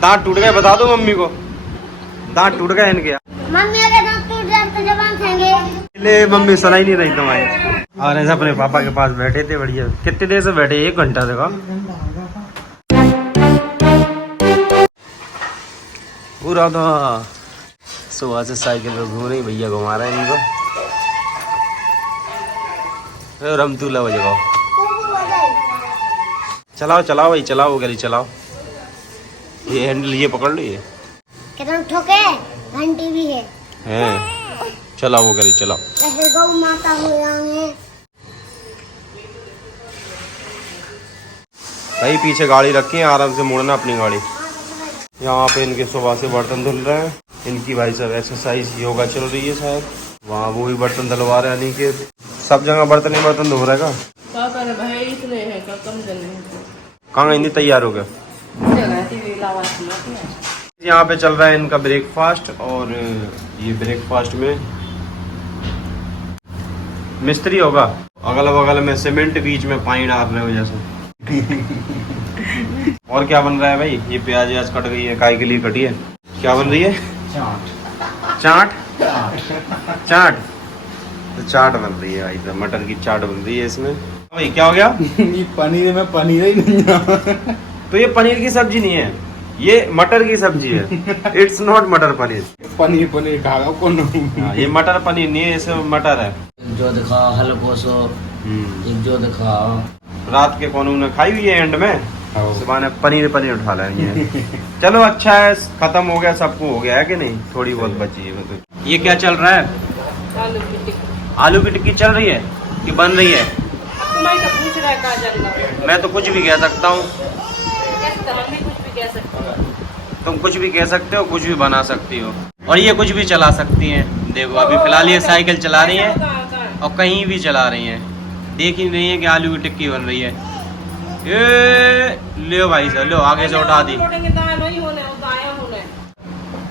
दांत टूट गए, बता दो मम्मी को, दांत टूट गए इनके। मम्मी अगर दांत टूट जाए तो जबान खाएंगे। ले मम्मी सुनाई नहीं रही तुम्हारी। और ऐसे अपने पापा के पास बैठे थे बढ़िया। कितनी देर से बैठे? 1 घंटा देखा पूरा। तो सुबह से साइकिल पे घूम रही, भैया घुमा रहे हैं इनको। रमतूला हो जाओ, चलाओ चलाओ भाई, चलाओ गली चलाओ। ये हैंडल ये पकड़ लो, ये कितना ठोके, घंटी भी है। चलाओ वो गली चलाओ। ऐसे गौ माता हो जाएंगे। भाई पीछे गाड़ी रखी है, आराम से मोड़ना अपनी गाड़ी। यहाँ पे इनके सुबह से बर्तन धुल रहे हैं। इनकी भाई सब एक्सरसाइज योगा चल रही है शायद। वहाँ वो भी बर्तन धुलवा रहे हैं, यानी कि सब जगह बर्तन ही बर्तन धो रहे का। कहाँ गई तैयार हो गया? यहाँ पे चल रहा है इनका ब्रेकफास्ट। और ये ब्रेकफास्ट में मिस्त्री होगा, अगल बगल में सीमेंट, बीच में पानी डाल रहे हो जैसे। और क्या बन रहा है भाई? ये प्याज व्याज कट गई है, काय के लिए कटी है? क्या बन रही है? चाट चाट तो चाट बन रही है भाई, तो मटर की चाट बन रही है इसमें। भाई क्या हो गया? पनीर में पनीर ही नहीं है। तो ये पनीर की सब्जी नहीं है, ये मटर की सब्जी है। इट्स नॉट मटर पनीर। पनीर पनीर खागा कौन? ये मटर पनीर नहीं है, इसमें मटर है। जो दिखा हल्को सो, एक जो दिखा रात के कौन ने खाई हुई है एंड में, सुबह ने पनीर पनीर उठा लेंगे। चलो अच्छा है, खत्म हो गया, सबको हो गया है कि नहीं? थोड़ी बहुत बची है तो। ये क्या चल रहा है? आलू की टिक्की चल रही है कि बन रही है? पूछ रहा है कहाँ चल रहा है। मैं तो कुछ भी कह सकता हूँ। तुम कुछ भी कह सकते हो, कुछ भी बना सकती हो, और ये कुछ भी चला सकती हैं। देखो अभी फिलहाल ये साइकिल चला रही है और कहीं भी चला रही है, देख ही नहीं है कि आलू की टिक्की बन रही है। ये लो भाई साहब, लो आगे से उठा दी।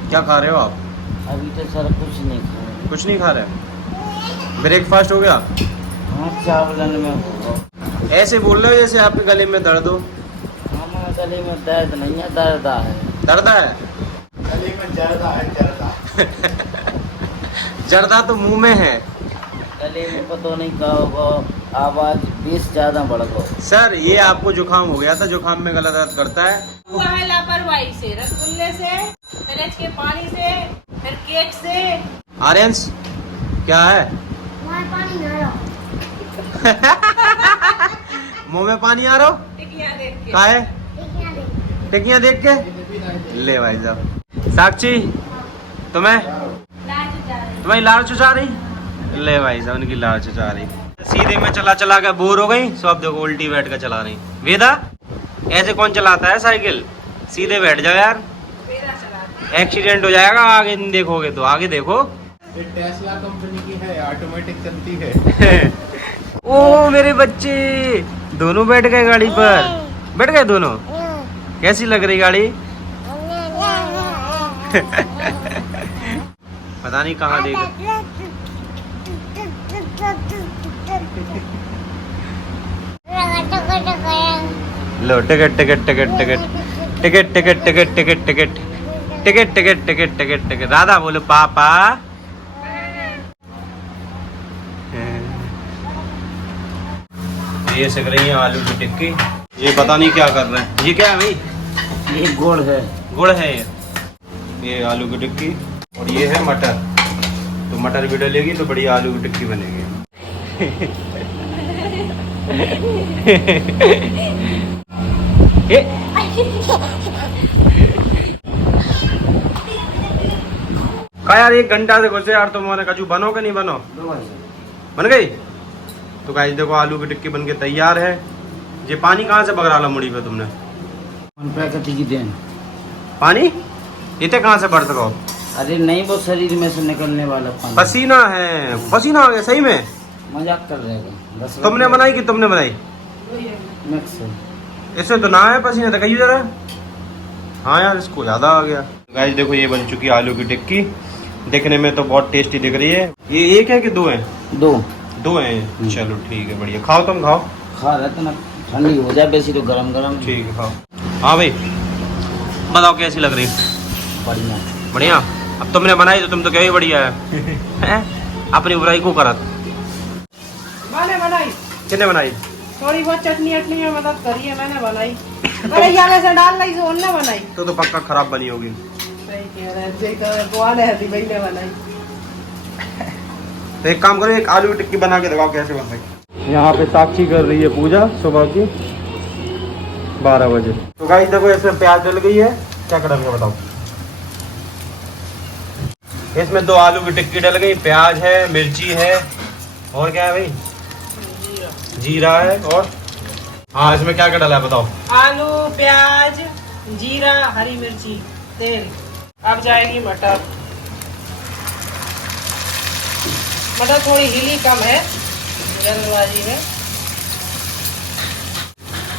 क्या खा रहे हो आप? अभी तो सर कुछ नहीं खा। कुछ नहीं खा रहे? ब्रेकफास्ट हो गया? हाँ चावल में होगा। ऐसे बोल रहे हो जैसे आपके गले में दर्द हो। हमारे गले में दर्द नहीं है, दर्द है। दर्द है? गले में जर्दा है, जर्दा। जर्दा तो मुंह में है। गले में पता नहीं क्या होगा, आवाज 20 ज्यादा बढ़ गई। सर ये आपको जुकाम हो गया था, जुकाम में गला दर्द करता है। हुआ है लापरवाही से, रसगुल्ले से, फ्रिज के पानी से, फिर केक से। आर्यंस क्या है? पानी ना लो। मुंह में पानी आ रहा हो? टिकिया देख के। का है? टिकियां देख के? ले भाई साहब। साक्षी तुम्हें तुम्हारी लार चुचा रही? ले भाई साहब उनकी लार चुचा रही। सीधे में चला चला के बोर हो गई, सो अब देखो उल्टी बैठ कर चला रही। वेदा ऐसे कौन चलाता है साइकिल? सीधे बैठ जाओ यार, एक्सीडेंट हो जाएगा। आगे नहीं देखोगे तो आगे देखो। ये टेस्ला कंपनी की है, ऑटोमेटिक चलती है। ओ मेरे बच्चे दोनों बैठ गए गाड़ी पर, बैठ गए दोनों। कैसी लग रही गाड़ी? पता नहीं कहाँ देख। लो ticket ticket ticket ticket ticket ticket ticket ticket ticket ticket ticket ticket ticket ticket. Radha बोलो पापा। ये सिक रही है आलू की टिक्की। ये पता नहीं क्या कर रहे हैं। ये क्या है भाई? ये गुड़ है। गुड़ है ये आलू की टिक्की। और ये है मटर, तो मटर भी डलेगी तो बड़ी आलू की टिक्की बनेगी। का यार 1 घंटा से घुसे यार, तुम्हारे कचू बनो कि नहीं बनो? बन गई? तो गाइस देखो आलू की टिक्की बनके तैयार है। ये पानी कहाँ से पकड़ा ला मुड़ी पे तुमने? प्रकृति की देन। पानी इतने कहाँ से बढ़ सको? अरे नहीं, वो शरीर में से निकलने वाला पानी। पसीना है, पसीना आ गया सही में। मजाक कर रहेगा। तुमने बनाई कि तुमने बनाई? मिक्स है। इसमें तो ना है पसीना, तो कही जरा। हाँ यार इसको ज्यादा आ गया। गाइस देखो ये बन चुकी है आलू की टिक्की। देखने में तो बहुत टेस्टी दिख रही है। ये एक है कि 2 है? 2 है। चलो ठीक है, बढ़िया। खाओ तुम खाओ। खा रहे तो ना, ठंडी हो जाए, वैसे तो गरम गरम। ठीक है खाओ। हाँ भाई बताओ कैसी लग रही? बढ़िया। बढ़िया। अब तुमने बनाई तो तुम तो क्या ही बढ़िया है, हैं? अपनी बुराई को करत। मैंने बनाई, किसने बनाई? थोड़ी बहुत चटनी अटनी में मदद करी है, मैंने बनाई। अरे यार से डाल लाई जो उन्होंने बनाई। तो पक्का खराब बनी होगी। सही कह रहे हैं, जे तो बुआले है भाई ने बनाई। तो एक काम करो, एक आलू की टिक्की बना के दिखाओ कैसे बन रही। यहाँ पे साक्षी कर रही है पूजा सुबह की 12 बजे। तो गाइस देखो इसमें प्याज डल गई है, क्या कर रही है बताओ। इसमें 2 आलू की टिक्की डल गई, प्याज है, मिर्ची है, और क्या है भाई? जीरा है, और हाँ इसमें क्या क्या डाला है बताओ। आलू, प्याज, जीरा, हरी मिर्ची, तेल। अब जाएगी मटर। मटर थोड़ी हिली कम है जल्दबाजी में।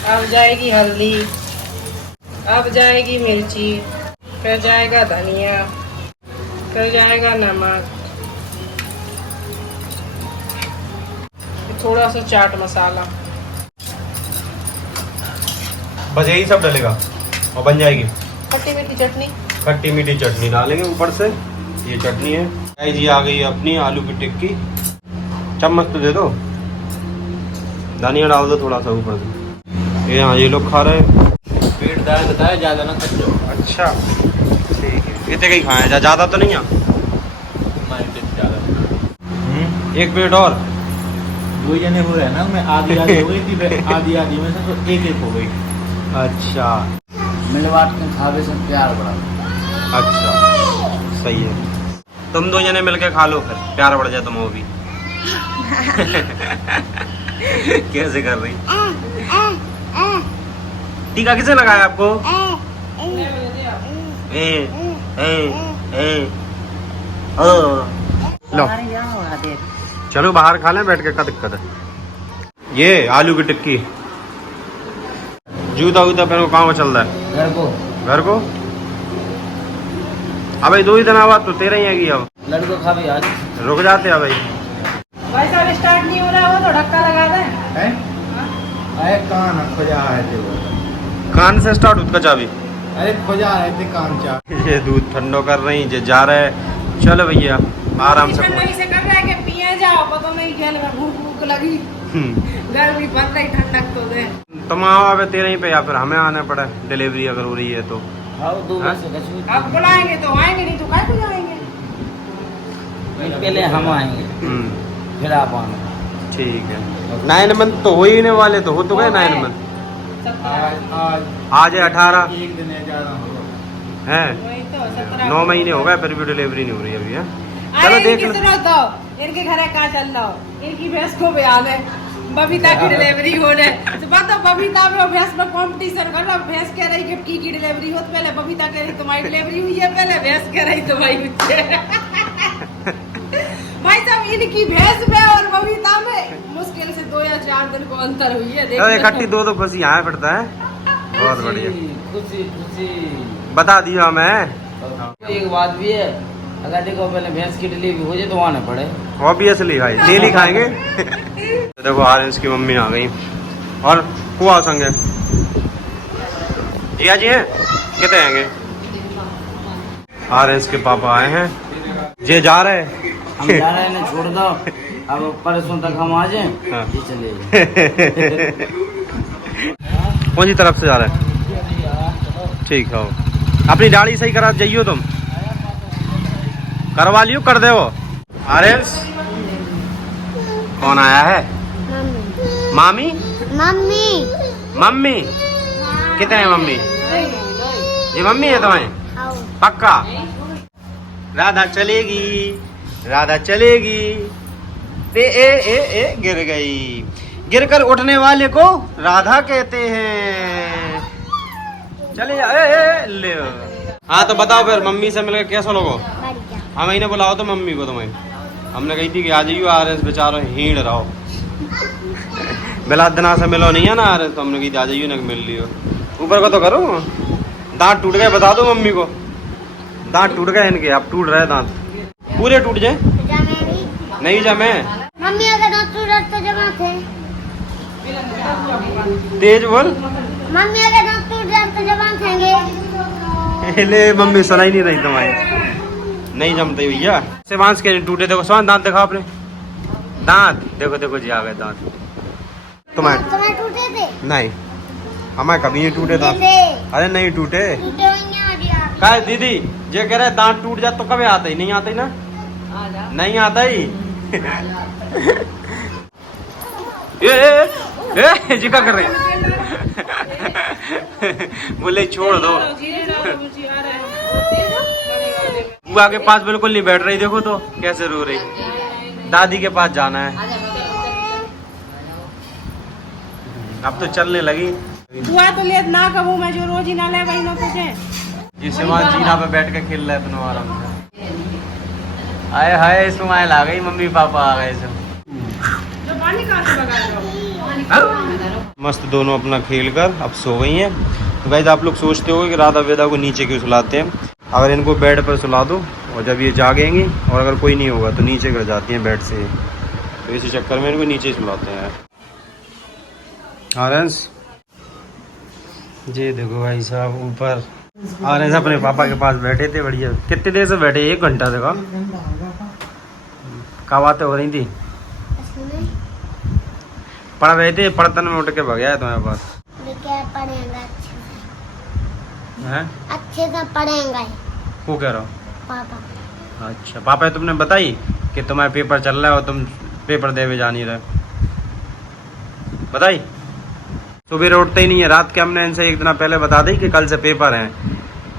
अब जाएगी हल्दी, अब जाएगी मिर्ची, फिर जाएगा धनिया, फिर जाएगा नमक, थोड़ा सा चाट मसाला। बस यही सब डलेगा और बन जाएगी खट्टी मीठी चटनी। खट्टी मीठी चटनी डालेंगे ऊपर से। ये चटनी है गाइस, ये आ गई है अपनी आलू की टिक्की। चम्मच तो दे दो, धनिया डाल दो थोड़ा सा ऊपर से। ये हाँ ये लोग खा रहे हैं। पेट दर्द बताया ज्यादा ना खर्चो। अच्छा ठीक है, इतने कहीं खाए ज़्यादा तो नहीं है। एक प्लेट और। 2 जने हो रहे ना, मैं आधी आधी हो गई थी, फिर आधी आधी में से तो एक हो गई। अच्छा मिलवाट के खावे से प्यार बढ़ा। अच्छा सही है, तुम 2 जने मिलके खा लो फिर प्यार बढ़ जाए तुम वो भी। कैसे कर रही? टीका किसे लगाया आपको? ए, लो चलो बाहर खा लें बैठ के, क्या दिक्कत है। ये आलू की टिक्की। जूता वूता पहनो, कहाँ चल रहा है? घर को। अबे 2 ही दिन बाद तो 13 ही आएगी। अब लड़को खा भी आज रुक जाते हैं भाई। भाई साहब स्टार्ट नहीं हो रहा हो तो ढक्का लगा दे। हैं? अरे कान खोजा है थे वो। कान से स्टार्ट होता चाबी। अरे खोजा है थे कान चा। ये दूध ठंडो कर रही, ये जा रहे। चलो भैया आराम से। नहीं से कर रहा है कि पिए जाओ, पता नहीं क्या लगा, भूख लगी, गर्मी बढ़ रही, ठंडक तो दे। तुम आओ अब 13 ही पे, या फिर हमें आना पड़ा डिलीवरी अगर हो रही है तो। आओ 2 बजे से कछु। अब बुलाएंगे तो आएंगे, नहीं तो काहे को जाएंगे। पहले हम आएंगे फिर आप आना। ठीक है। 9 मंथ तो हो ही नहीं वाले, तो हो तो गए 9 मंथ। आज है 18 एक दिन ज्यादा हो है, वही तो 17 9 महीने हो गए फिर भी डिलीवरी नहीं हो रही अभी है। अरे चलो देख इनकी लो। सुनो तो, इनके घर कहाँ चल रहा हो, इनकी भैंस को बयान है बबीता की डिलीवरी होने। तो बताओ बबीता में और भैंस में कंपटीशन कर रहा। भैंस कह रही कि की डिलीवरी हो, तो पहले बबीता कह रही तुम्हारी डिलीवरी हुई है, पहले भैंस कह रही तुम्हारी हुई है। भाई साहब इनकी भैंस में और बबीता में मुश्किल से 2 या 4 दिन को अंतर हुई है। तो इकट्ठी 2 खुशी यहाँ पड़ता है। बहुत बढ़िया, खुशी खुशी बता दिया मैं। एक बात भी है, अगर देखो पहले भैंस की डिलीवरी हो जाए तो आने पड़े। ऑब्वियसली भाई डेली खाएंगे। तो देखो आर्यंस की मम्मी आ गई और कुआ संगे जिया जी हैं, कितने आएंगे? आर्यंस के पापा आए हैं, ये जा रहे हैं। हम जा रहे हैं, छोड़ दो, अब परसों तक हम आ जाएं। हाँ। ये चलिए। कौन सी तरफ से जा रहे हैं? ठीक है, अपनी दाढ़ी सही करा जाइयो तुम, करवा लियो, कर दे वो। आर्यंस कौन आया है? मामी। मम्मी मम्मी कितने हैं मम्मी? ये मम्मी है तुम्हें पक्का? राधा चलेगी, राधा चलेगी। ए गिर गई। गिरकर उठने वाले को राधा कहते हैं। चले जा ले। हाँ तो बताओ फिर मम्मी से मिलकर कैसा लोगो? हाँ मैंने बुलाओ तो मम्मी को तुम्हें, हमने कही थी कि आ जाइयो। आर्यंस बेचारो हीड़ रहो, बिलादना से मिलो नहीं है ना आर्यंस, तो हमने कही थी आ जाइयो ना मिल लियो। ऊपर को तो करो, दांत टूट गए बता दो मम्मी को। दांत टूट गए इनके, अब टूट रहे दांत, पूरे टूट जाए। नहीं जमे। मम्मी अगर दांत टूट रहे तो जमा थे। तेज बोल। मम्मी अगर दांत टूट रहे तो जमा खाएंगे। ले मम्मी सुनाई नहीं रही तुम्हारी, नहीं जमते भैया। शिवांश के टूटे, देखो शिवांश दांत दिखाओ अपने दांत, देखो देखो जी आ गए दांत। तुम्हारे तुम्हें टूटे थे? नहीं, हमारे कभी नहीं टूटे दांत। अरे नहीं टूटे। टूटे हुए हैं आज यार। का दीदी ये कह रहे दांत टूट जाए तो कभी आता ही नहीं, आता ही ना, नहीं आता ही। ये जी क्या कर रहे हैं? बोले छोड़ दो। बुआ के पास बिल्कुल नहीं बैठ रही, देखो तो कैसे रो रही। दादी के पास जाना है, अब तो चलने लगी। बुआ तो ले ना कबू मैं जो रोज ही ना ले बहनों तुझे। जी शिवान जीना पे बैठ के खेल रहे अपने आराम से। आए हाय स्माइल आ गई, मम्मी पापा आ गए सब। जो पानी कहाँ से भगा रहे हो? मस्त दोनों अपना खेल कर अब सो गई हैं। तो गाइस आप लोग सोचते हो कि राधा वेदा को नीचे क्यों सुलाते हैं। अगर इनको बेड पर सुला दो और जब ये जागेंगी और अगर कोई नहीं होगा तो नीचे गिर जाती हैं बेड से, तो इसी चक्कर में इनको नीचे सुलाते हैं। आरंस जी देखो भाई साहब ऊपर आरंस अपने पापा के पास बैठे थे, बढ़िया। कितनी देर से बैठे? 1 घंटा देखा। क्या बातें हो रही थी? पढ़ रहे थे, पढ़तन में उठ के भगया है तुम्हारे पास। पढ़ेंगे हैं? अच्छे से पढ़ेंगे वो कह रहा हूँ पापा। अच्छा पापा तुमने बताई कि तुम्हारा पेपर चल रहा है और तुम पेपर देवे जा नहीं रहे, बताई? सुबह उठते ही नहीं है। रात के हमने इनसे एक दिन पहले बता दी कि कल से पेपर हैं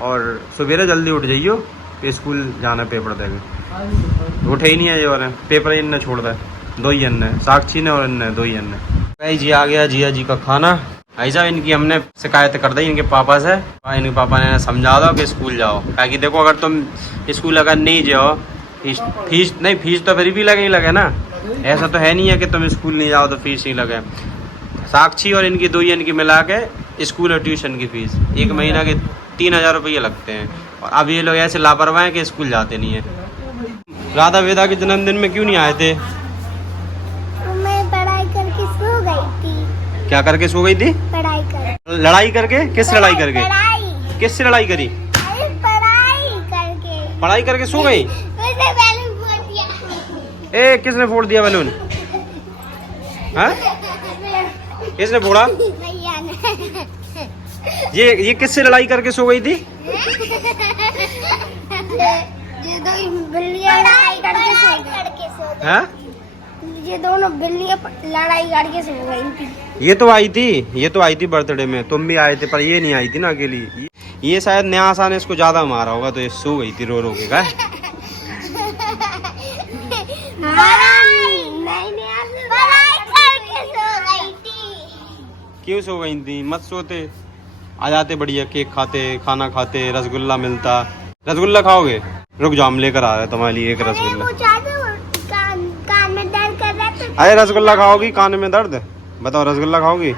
और सवेरे जल्दी उठ जाइयो, स्कूल जाना पेपर देंगे। उठे ही नहीं है, और पेपर इनने छोड़ दिया, 2 ही अन्य, साक्षी ने और इनने 2 ही अन्य। भाई जी आ गया जिया जी का खाना। भाई साहब इनकी हमने शिकायत कर दी इनके पापा से, इनके पापा ने समझा दो कि स्कूल जाओ, ताकि देखो अगर तुम स्कूल अगर नहीं जाओ फीस नहीं, फीस तो फिर भी लगे ना, ऐसा तो है नहीं है कि तुम स्कूल नहीं जाओ तो फीस ही लगे। साक्षी और इनकी 2 की मिला के स्कूल और ट्यूशन की फीस 1 महीना के 3000 रुपये लगते हैं। और अब ये लोग ऐसे लापरवाह हैं कि स्कूल जाते नहीं है। राधा वेदा के जन्मदिन में क्यों नहीं आए थे? मैं पढ़ाई करके सो गई थी। क्या करके सो गई थी? पढ़ाई कर। लड़ाई करके? किस लड़ाई करके? पढ़ाई। किससे लड़ाई करी? अरे पढ़ाई करके। पढ़ाई करके सो गई? मुझे बैलून फोड़ दिया। ए किसने फोड़ दिया बैलून? हाँ किसने फोड़ा? भैया ने। ये किससे लड़ाई करके सो गई थी? ये दो बिल्लियां लड़ाई करके सो गई। हाँ ये दोनों बिल्लियां लड़ाई करके सो गई थी। ये तो आई थी बर्थडे में, तुम भी आए थे, पर ये नहीं आई थी ना अकेली। ये शायद न्यासा ने इसको ज्यादा मारा होगा तो ये सो गई थी रो रो के। क्यों सो गई थी? मत सोते, आ जाते बढ़िया, केक खाते, खाना खाते, रसगुल्ला मिलता। रसगुल्ला खाओगे? रुक जाओ हम लेकर आ रहे हैं तुम्हारे लिए एक रसगुल्ला। कान में दर्द कर रहा था। अरे रसगुल्ला खाओगी? कान में दर्द? बताओ रसगुल्ला खाओगी?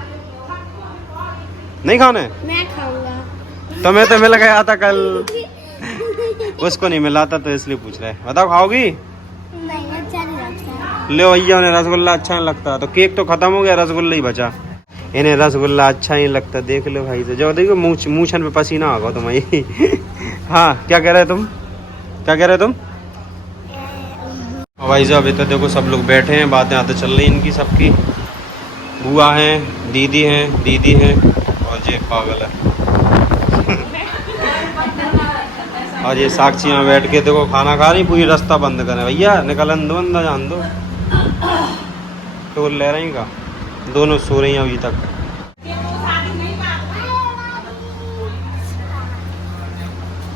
नहीं खाने? मैं खाऊंगा। तुम्हें तो मिल गया था कल, उसको नहीं मिला था तो इसलिए पूछ रहे। बताओ खाओगी? नहीं अच्छा नहीं लगता। ले भैया उन्हें रसगुल्ला अच्छा नहीं लगता, तो केक तो खत्म हो गया, रसगुल्ला ही बचा। इन्हें रसगुल्ला अच्छा ही लगता, देख लो भाई से। जो देखो मूछन पे पसीना होगा तुम्हारी। हाँ क्या कह रहे तुम? क्या कह रहे तुम? भाई साहब अभी तो देखो सब लोग बैठे हैं, बातें आते चल रही इनकी सबकी। बुआ हैं, दीदी हैं और ये पागल है। और ये साक्षी में बैठ के देखो खाना खा रही, पूरी रास्ता बंद करे। भैया निकलन दो, अंदर जान दो। टोल ले रही का, दोनों सो रही हैं अभी तक।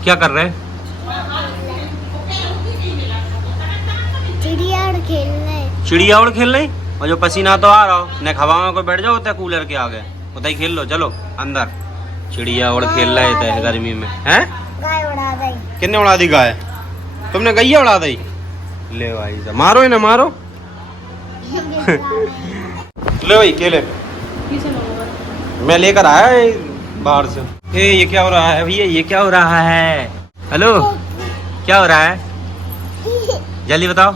क्या कर रहे हैं? चिड़िया उड़ खेल रही। और जो पसीना तो आ रहा हो, न हवा में कोई बैठ जाओ होता है कूलर के आगे, उतना खेल लो। चलो अंदर, चिड़िया उड़ खेल रहे थे गर्मी में। हैं गाय उड़ा दी। कितने उड़ा दी गाय? तुमने गैया उड़ा दी? ले भाई साहब मारो इन्हें, मारो। ले भाई केले मैं लेकर आया बाहर से। ये क्या हो रहा है भैया? ये क्या हो रहा है? हेलो क्या हो रहा है? जल्दी बताओ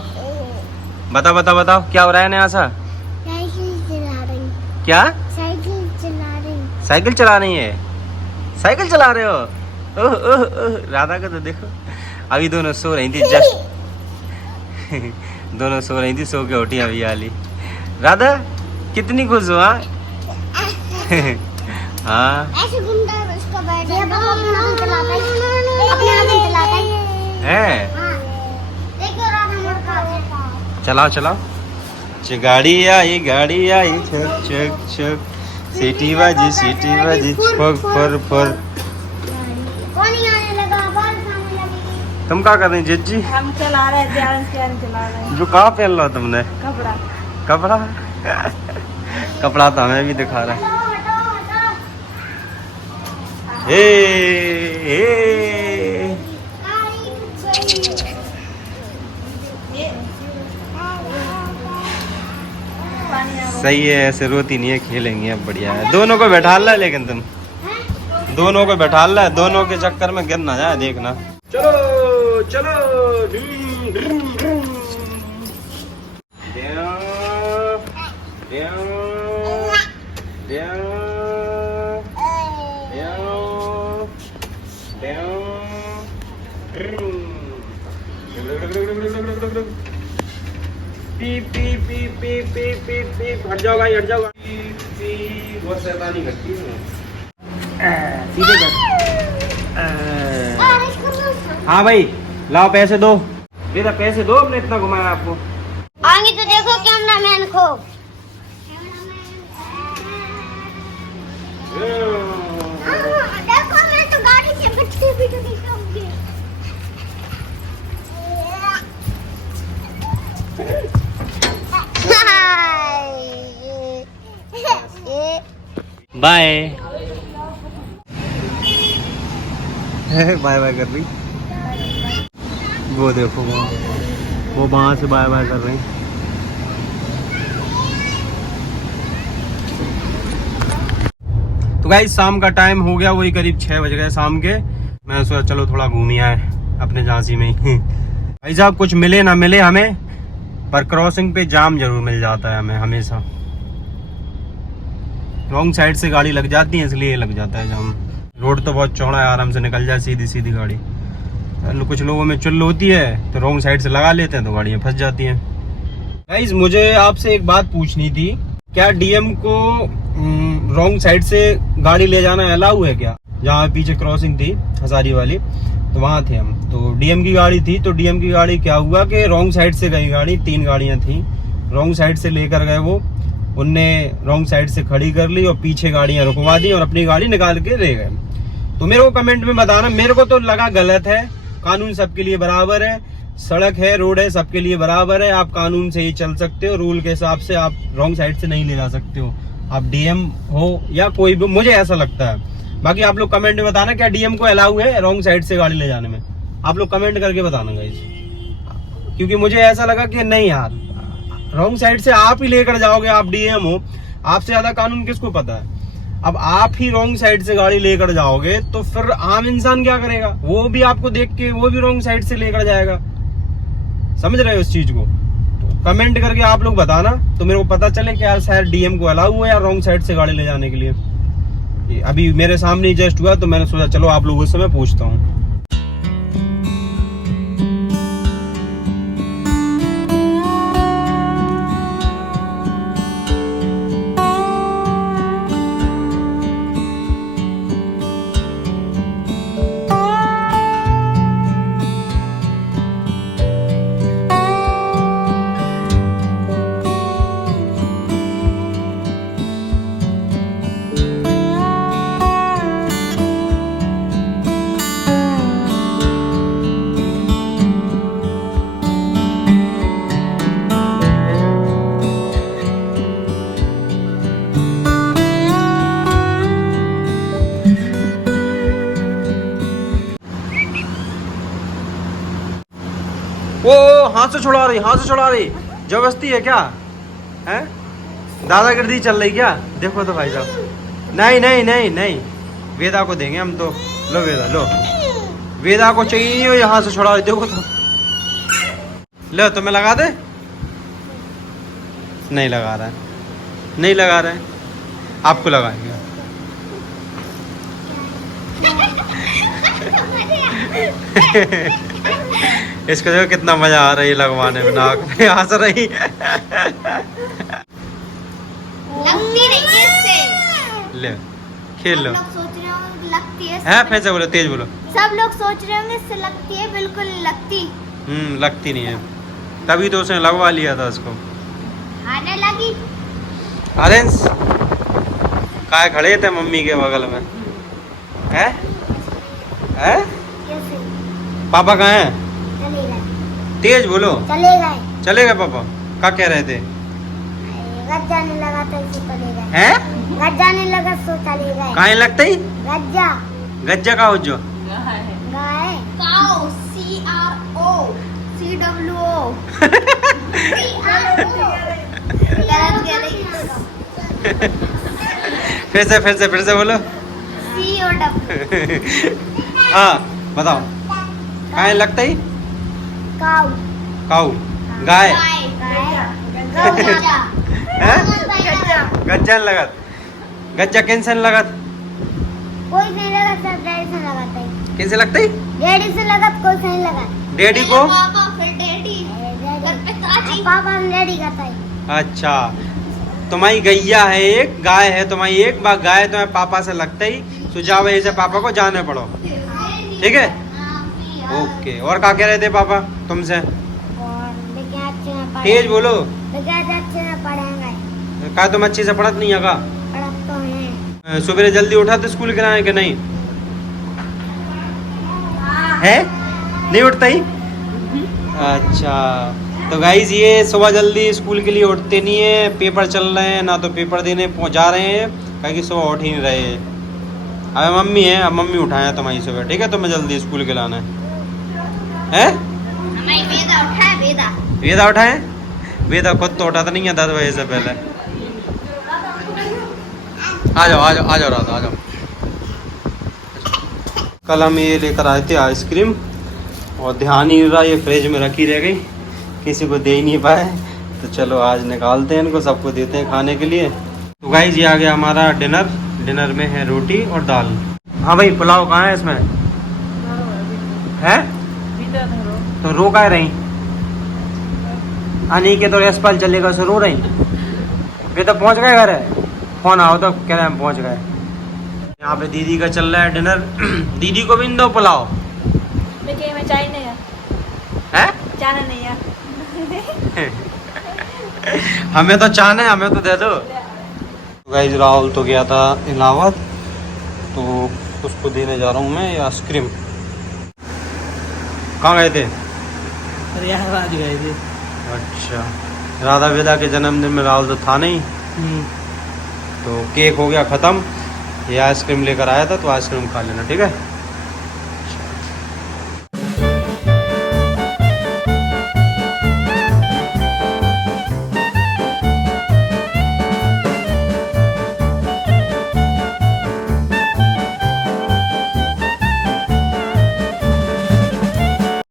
बताओ क्या हो रहा है? नया सा साइकिल चला रही। क्या? साइकिल चला रही। साइकिल चला रही है? साइकिल चला रहे हो? ओह ओह ओह राधा को तो देखो, अभी दोनों सो रही थी जस्ट दोनों सो रही थी, सो के उठी अभी वाली। राधा कितनी खुश हुआ। हाँ ऐसे घूमता है उसका बैठ है, अपने आप ही चलाता है। है। हाँ देखो राधा मुड़ चलाओ चलाओ। गाड़ी आई छक छक छक, सीटी बाजी फुर फुर फुर। पानी आने लगा, बारिश आने लगी। तुम क्या कर रही जिज्जी? हम चला रहे हैं, ध्यान से चला रहे हैं। जो कहाँ पहन लो तुमने? कपड़ा कपड़ा कपड़ा तो हमें भी दिखा रहा है। हे हे सही है, ऐसे रोती नहीं है, खेलेंगे अब बढ़िया है। दोनों को बैठा ला, लेकिन तुम दोनों को बैठा ला, दोनों के चक्कर में गिर ना जाए, देखना। चलो चलो पीप पीप पीप पीप पीप पीप पीप। हट जाओ भाई, हट जाओ। बहुत शैतानी करती है। सीधे कर। हाँ भाई लाओ पैसे दो, बेटा पैसे दो, हमने इतना घुमाया आपको। आगे तो देखो कैमरामैन को। देखो मैं तो गाड़ी से बच्चे भी तो दिखाऊंगी। बाय बाय बाय कर रही। वो देखो वो वहां से बाय बाय कर रही। तो गाइस शाम का टाइम हो गया, वही करीब 6 बज गए शाम के। मैं सोचा चलो थोड़ा घूम ही आए अपने झांसी में ही। भाई साहब कुछ मिले ना मिले हमें, पर क्रॉसिंग पे जाम जरूर मिल जाता है हमें हमेशा। रॉन्ग साइड से गाड़ी लग जाती है, इसलिए लग जाता है जाम। रोड तो बहुत चौड़ा है, आराम से निकल जाए सीधी सीधी गाड़ी। कुछ लोगों में चुल होती है तो रॉन्ग साइड से लगा लेते हैं तो गाड़ियाँ फंस जाती हैं। गाइस मुझे आपसे एक बात पूछनी थी, क्या डीएम को रॉन्ग साइड से गाड़ी ले जाना अलाउ है क्या? जहाँ पीछे क्रॉसिंग थी हजारी वाली, तो वहाँ थे हम, तो डीएम की गाड़ी थी। तो डीएम की गाड़ी क्या हुआ कि रॉन्ग साइड से गई गाड़ी, 3 गाड़ियाँ थी, रॉन्ग साइड से लेकर गए वो। उनने रॉन्ग साइड से खड़ी कर ली और पीछे गाड़ियाँ रुकवा दी और अपनी गाड़ी निकाल के ले गए। तो मेरे को कमेंट में बताना, मेरे को तो लगा गलत है। कानून सबके लिए बराबर है, सड़क है, रोड है, सबके लिए बराबर है। आप कानून से ही चल सकते हो, रूल के हिसाब से। आप रॉन्ग साइड से नहीं ले जा सकते हो, आप डीएम हो या कोई भी, मुझे ऐसा लगता है। बाकी आप लोग कमेंट में बताना, क्या डीएम को अलाउ है रॉन्ग साइड से गाड़ी ले जाने में? आप लोग कमेंट करके बताना गाइस, क्योंकि मुझे ऐसा लगा कि नहीं यार, रॉन्ग साइड से आप ही लेकर जाओगे, आप डीएम हो, आपसे ज्यादा कानून किसको पता है। अब आप ही रॉन्ग साइड से गाड़ी लेकर जाओगे तो फिर आम इंसान क्या करेगा? वो भी आपको देख के वो भी रॉन्ग साइड से लेकर जाएगा। समझ रहे हो इस चीज को? तो कमेंट करके आप लोग बताना, तो मेरे को पता चले कि यार शायद डीएम को अलाउ है या रॉन्ग साइड से गाड़ी ले जाने के लिए। अभी मेरे सामने जस्ट हुआ तो मैंने सोचा चलो आप लोगों से मैं पूछता हूँ। वो हाथ से छुड़ा रही, हाथ से छुड़ा रही, जबरदस्ती है क्या? हैं? दादागिरी चल रही क्या? देखो तो भाई साहब, नहीं नहीं नहीं नहीं, वेदा को देंगे हम तो। लो वेदा लो, वेदा को चाहिए, यहाँ से छुड़ा रही, देखो तो। लो तो मैं लगा दे, नहीं लगा रहा है, नहीं लगा रहा है, आपको लगाएंगे। इसको देखो कितना मजा आ रही है लगवाने में, नाक में हंस रही। लगती नहीं है इससे। ले खेल लो। सब लोग सोच रहे होंगे लगती है है फिर से बोलो, तेज बोलो। सब लोग सोच रहे होंगे इससे लगती है, बिल्कुल नहीं लगती। लगती नहीं है, तभी तो उसने लगवा लिया था उसको। आने लगी। आर्यंस काय खड़े थे मम्मी के बगल में, हैं हैं? कैसे? पापा कहाँ हैं? चले गए। तेज बोलो। चले गए। चले गए पापा? क्या कह रहे थे? गज्जा ने लगा तो इसे चले गए। हैं? गज्जा ने लगा सो चले गए। कहाँ लगता ही? गज्जा। गज्जा का हो जो गाय। काऊ। CRO। CWO। फिर से बोलो। COW। हाँ बताओ, कहाँ लगता ही? काऊ। काऊ। गाय। गज्जा। हैं? गज्जा लगत। गज्जा कैंसन लगत? कोई नहीं लगा, सब डैडी से लगाता है। कैसे लगता ही? डैडी से लगा कोई नहीं लगा। डैडी को? पापा फिर डैडी। पापा डैडी कहता है। अच्छा, तुम्हारी गैया है एक, गाय है तुम्हारी एक, बार गाय तुम्हारे पापा से लगता ही, सुझाव है इसे पापा को जाने पड़ो, ठीक है? ओके, और क्या कह रहे थे पापा तुमसे? तेज बोलो। अच्छे से पढ़ेंगे। क्या तुम अच्छी से पढ़त नहीं है का? पढ़त तो हैं। सुबह जल्दी उठा तो स्कूल के लाए कि नहीं है? नहीं उठता ही? अच्छा, तो गाइज ये सुबह जल्दी स्कूल के लिए उठते नहीं है, पेपर चल रहे हैं ना, तो पेपर देने जा रहे हैं, क्योंकि सुबह उठ ही नहीं रहे हैं। अब मम्मी है, अब मम्मी उठाए तुम्हारी सुबह, ठीक है? तुम्हें जल्दी स्कूल के लाना है? हमारी वेदा उठाए। वेदा उठाए? वेदा खुद तो उठाता नहीं है 10 बजे से पहले। आ जाओ रात, आ जाओ। कल हम ये लेकर आए थे आइसक्रीम, और ध्यान ही नहीं रहा, ये फ्रिज में रखी रह गई, किसी को दे ही नहीं पाए, तो चलो आज निकालते हैं इनको, सबको देते हैं खाने के लिए। तो गाइस ये आ गया हमारा डिनर में है रोटी और दाल। हाँ भाई, पुलाव कहाँ है इसमें? है तो रो का रही आनी के तो रेस्पाल चलेगा, सो रो रही। वे तो पहुंच गए घर, फोन आओ तो कह रहे हैं पहुंच गए। यहाँ पे दीदी का चल रहा है डिनर। दीदी को भी दो पुलाव। में चाय नहीं है, जाना नहीं है। हमें तो चाहना है, हमें तो दे दो। गाइस राहुल तो गया था इलाहाबाद, तो उसको देने जा रहा हूँ मैं ये आइसक्रीम। कहाँ गए थे? इलाहाबाद गए थे। अच्छा, राधा वेदा के जन्मदिन में राहुल तो था नहीं, तो केक हो गया ख़त्म, ये आइसक्रीम लेकर आया था, तो आइसक्रीम खा लेना, ठीक है?